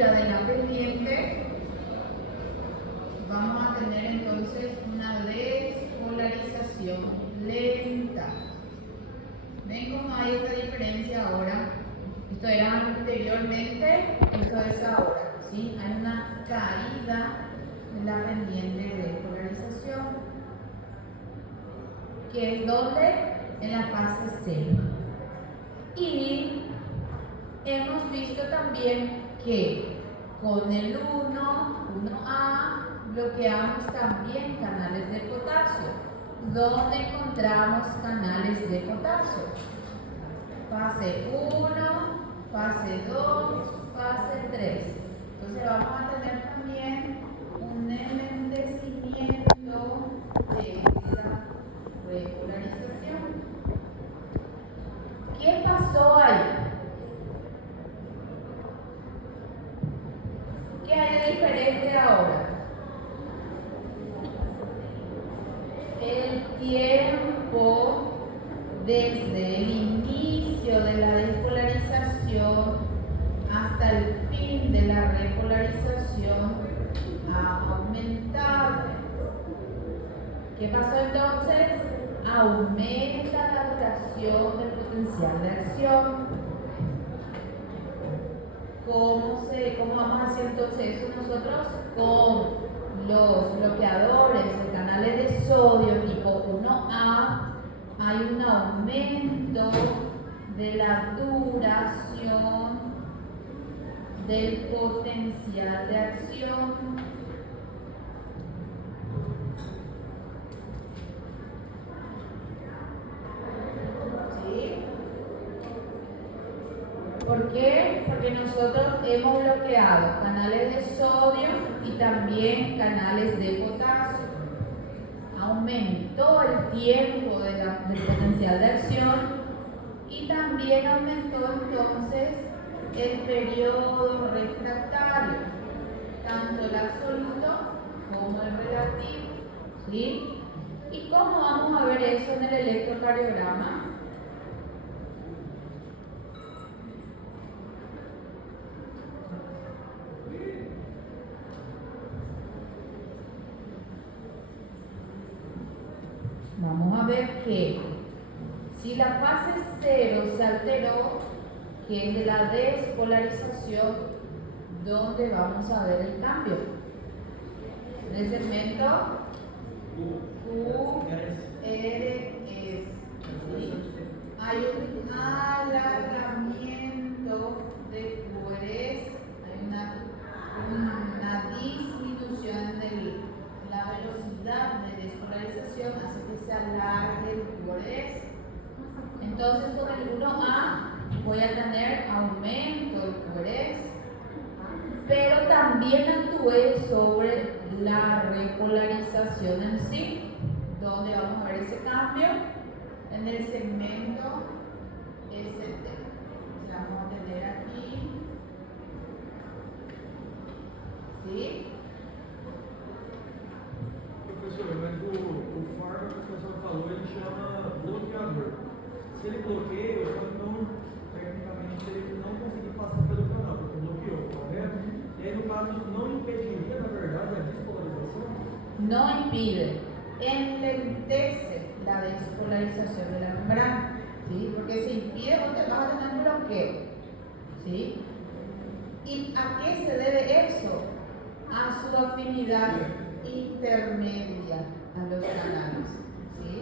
caída de la pendiente, vamos a tener entonces una despolarización lenta. ¿Ven cómo hay esta diferencia ahora? Esto era anteriormente, esto es ahora, ¿sí? Hay una caída de la pendiente de polarización, que es donde en la fase 0. Y hemos visto también que con el 1A, bloqueamos también canales de potasio. ¿Dónde encontramos canales de potasio? Fase 1, fase 2, fase 3. Entonces vamos a tener también un enlentecimiento de esa repolarización. ¿Qué pasó ahí? ¿Qué hay de diferente ahora? El tiempo desde el inicio de la despolarización hasta el fin de la repolarización ha aumentado. ¿Qué pasó entonces? Aumenta la duración del potencial de acción. ¿Cómo vamos a hacer entonces eso nosotros? Con los bloqueadores de canales de sodio tipo 1A, hay un aumento de la duración del potencial de acción. ¿Sí? ¿Por qué? Porque nosotros hemos bloqueado canales de sodio y también canales de potasio. Aumentó el tiempo del potencial de acción y también aumentó entonces el periodo refractario, tanto el absoluto como el relativo. ¿Sí? ¿Y cómo vamos a ver eso en el electrocardiograma? Vamos a ver que si la fase 0 se alteró, que es de la despolarización, ¿dónde vamos a ver el cambio? En el segmento QRS. ¿Sí? Hay un alargamiento de QRS, hay una disminución de la velocidad de despolarización, hace que se alargue el QRS. Entonces con el 1A voy a tener aumento del QRS, pero también actúe sobre la repolarización en sí. ¿Dónde vamos a ver ese cambio? En el segmento ST. Vamos a tener aquí. ¿Sí? Professor, mas o fármaco que o professor falou, ele chama bloqueador. Se ele bloqueia, eu só não, tecnicamente, ele não conseguiu passar pelo canal, porque bloqueou, correto? E aí, no caso, não impediria, na verdade, a despolarização? No impide, enlentece la despolarización de la membrana, ¿sí? Porque si impide, vos te vas a tener bloqueo, ¿sí? ¿Y a qué se debe eso? A su afinidad intermedia a los canales, ¿sí?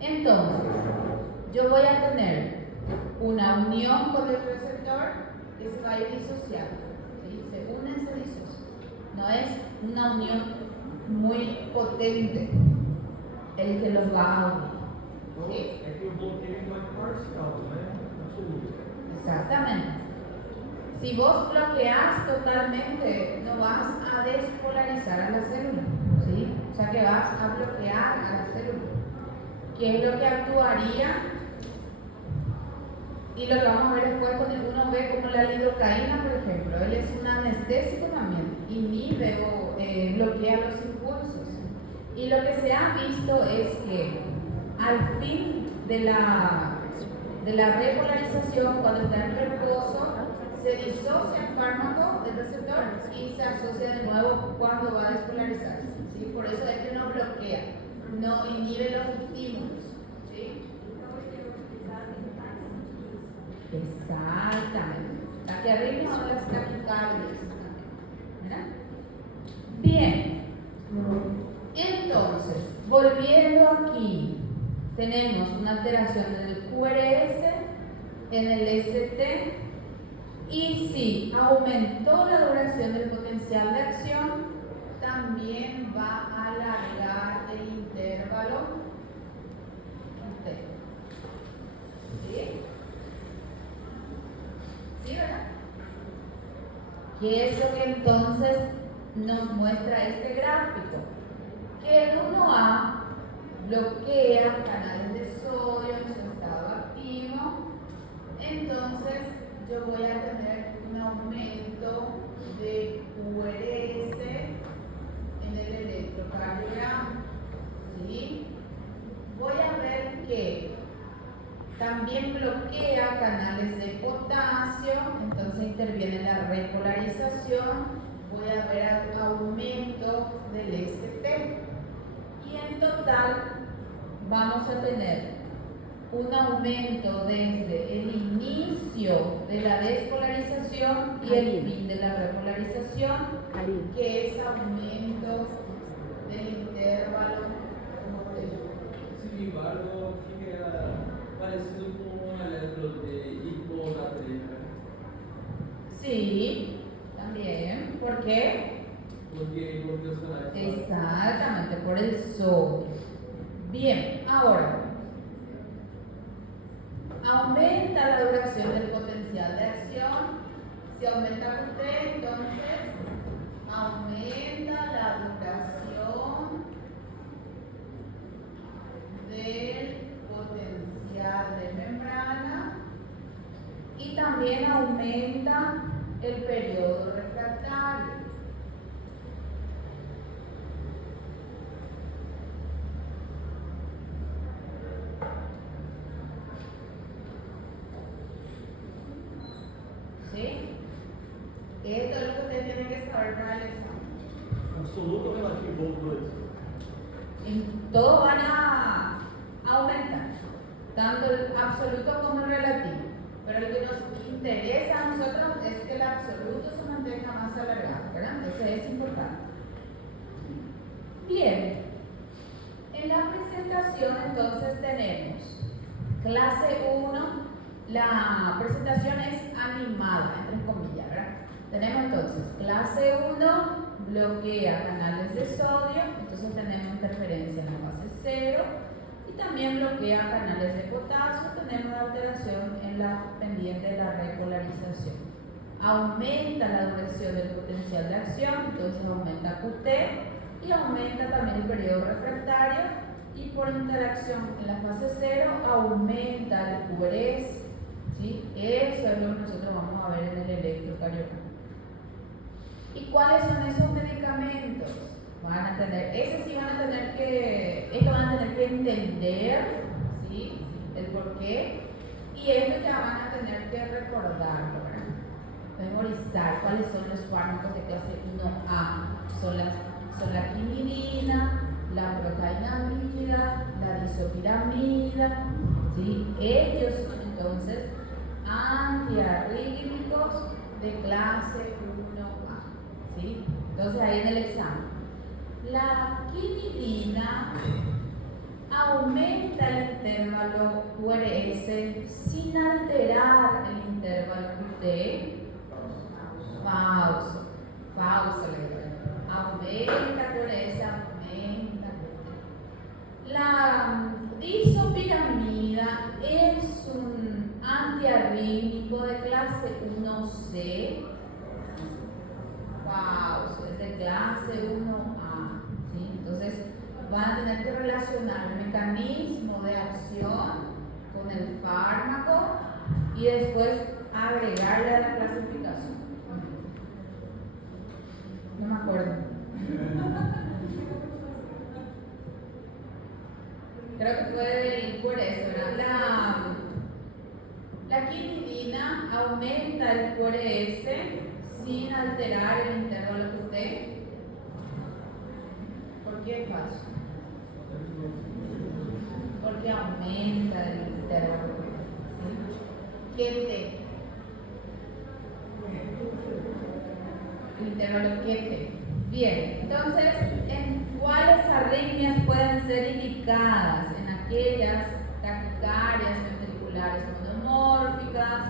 Entonces, yo voy a tener una unión con el receptor que se va a ir disociando, ¿sí? Se unen, se disocian. No es una unión muy potente el que los va a unir. ¿Sí? É que o bloqueio não é parcial, né? Absoluto. Exactamente. Si vos bloqueas totalmente, no vas a despolarizar a la célula, ¿sí? O sea que vas a bloquear a la célula. ¿Qué es lo que actuaría? Y lo que vamos a ver después cuando uno ve como la lidocaína, por ejemplo, él es un anestésico también, inhibe o bloquea los impulsos. Y lo que se ha visto es que al fin de la repolarización, cuando está en reposo, se disocia el fármaco del receptor y se asocia de nuevo cuando va a despolarizarse. ¿Sí? Por eso es que no bloquea, no inhibe los estímulos. ¿Sí? Exactamente. La que arriba es una de las taquicardias. ¿Verdad? Bien. Entonces, volviendo aquí, tenemos una alteración en el QRS, en el ST, y si aumentó la duración del potencial de acción, también va a alargar el intervalo. ¿Sí? ¿Sí, verdad? ¿Qué es lo que entonces nos muestra este gráfico? Que el 1A bloquea canales de sodio en su estado activo, entonces yo voy a tener un aumento de QRS en el electrocardiograma. ¿Sí? Voy a ver que también bloquea canales de potasio, entonces interviene en la repolarización. Voy a ver aumento del ST. Y en total vamos a tener un aumento desde el inicio de la despolarización y el fin de la repolarización, que es aumento del intervalo. Sin embargo, sí queda parecido con un electro de hiponatremia. Sí, también. ¿Por qué? Porque es canal. Exactamente, por el sodio. Bien, ahora aumenta la duración del potencial de acción. Si aumenta usted, entonces aumenta la duración del potencial de membrana y también aumenta el periodo refractario. ¿Sí? Esto es lo que ustedes tienen que saber para el examen. Absoluto o relativo, los dois? En todo van a aumentar, tanto el absoluto como el relativo. Pero lo que nos interesa a nosotros es que el absoluto se mantenga más alargado, ¿verdad? Eso es importante. Bien, en la presentación entonces tenemos clase 1. La presentación es animada, entre comillas, ¿verdad? Tenemos entonces clase 1, bloquea canales de sodio, entonces tenemos interferencia en la fase 0, y también bloquea canales de potasio, tenemos alteración en la pendiente de la repolarización. Aumenta la duración del potencial de acción, entonces aumenta QT y aumenta también el periodo refractario, y por interacción en la fase 0 aumenta el QRS. ¿Sí? Eso es lo que nosotros vamos a ver en el electrocardiograma. ¿Y cuáles son esos medicamentos? Van a tener, esto van a tener que entender, ¿sí? El por qué, y esto ya van a tener que recordarlo, ¿verdad? Memorizar cuáles son los fármacos de clase 1A. Son la quinidina, la procainamida, la disopiramida, ¿sí? Ellos son entonces antiarrítmicos de clase 1A. ¿Sí? Entonces ahí en el examen, la quinidina aumenta el intervalo QRS sin alterar el intervalo QT. Falso, aumenta QRS, aumenta QT. La disopiramida es un antiarrítmico de clase 1C. Es de clase 1A. ¿Sí? Entonces van a tener que relacionar el mecanismo de acción con el fármaco y después agregarle a la clasificación. No me acuerdo. Creo que fue del QRS, ¿verdad? La quinidina aumenta el QRS sin alterar el intervalo QT. ¿Por qué es falso? Porque aumenta el intervalo QT. QT. El intervalo QT. Bien, entonces, ¿en cuáles arritmias pueden ser indicadas? En aquellas taquicardias ventriculares monomórficas,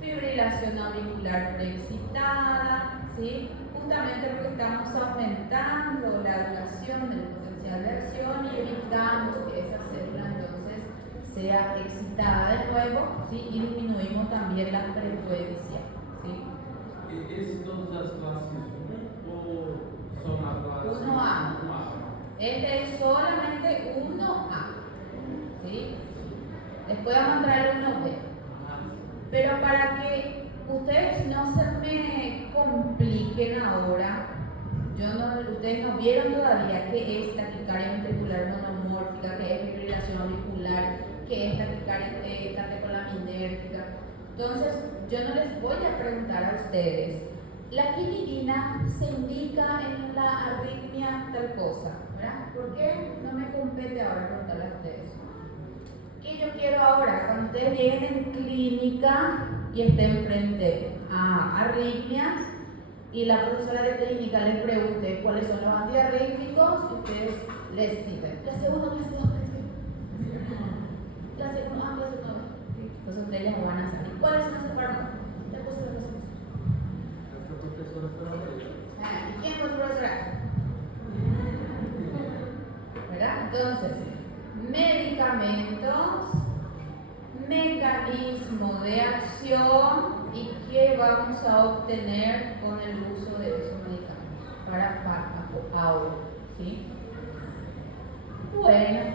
fibrilación auricular preexcitada, ¿sí? Justamente porque estamos aumentando la duración del potencial de acción y evitamos que esa célula entonces sea excitada de nuevo, ¿sí? Y disminuimos también la frecuencia, ¿sí? ¿Es todas las clases 1 o son las clases 1A. 1A? Este es solamente 1A, ¿sí? Después vamos a entrar al 1B. Pero para que ustedes no se me compliquen ahora, ustedes no vieron todavía qué es taquicardia ventricular monomórfica, qué es fibrilación auricular, qué es taquicardia catecolaminérgica. Entonces, yo no les voy a preguntar a ustedes, la quinidina se indica en la arritmia tal cosa, ¿verdad? ¿Por qué no me compete ahora preguntarle a ustedes? ¿Qué yo quiero ahora? Cuando ustedes lleguen en clínica y estén frente a arritmias y la profesora de clínica les pregunte cuáles son los antiarrítmicos, y ustedes les dicen, clase 1, clase 2, clase 1, clase 2. Entonces ustedes les van a saber. ¿Cuáles son esos fármacos? ¿Qué cosa de los ¿Y quién fue su profesora? ¿Verdad? Entonces, medicamentos, mecanismo de acción y qué vamos a obtener con el uso de esos medicamentos para fármaco ahora, ¿sí? Bueno,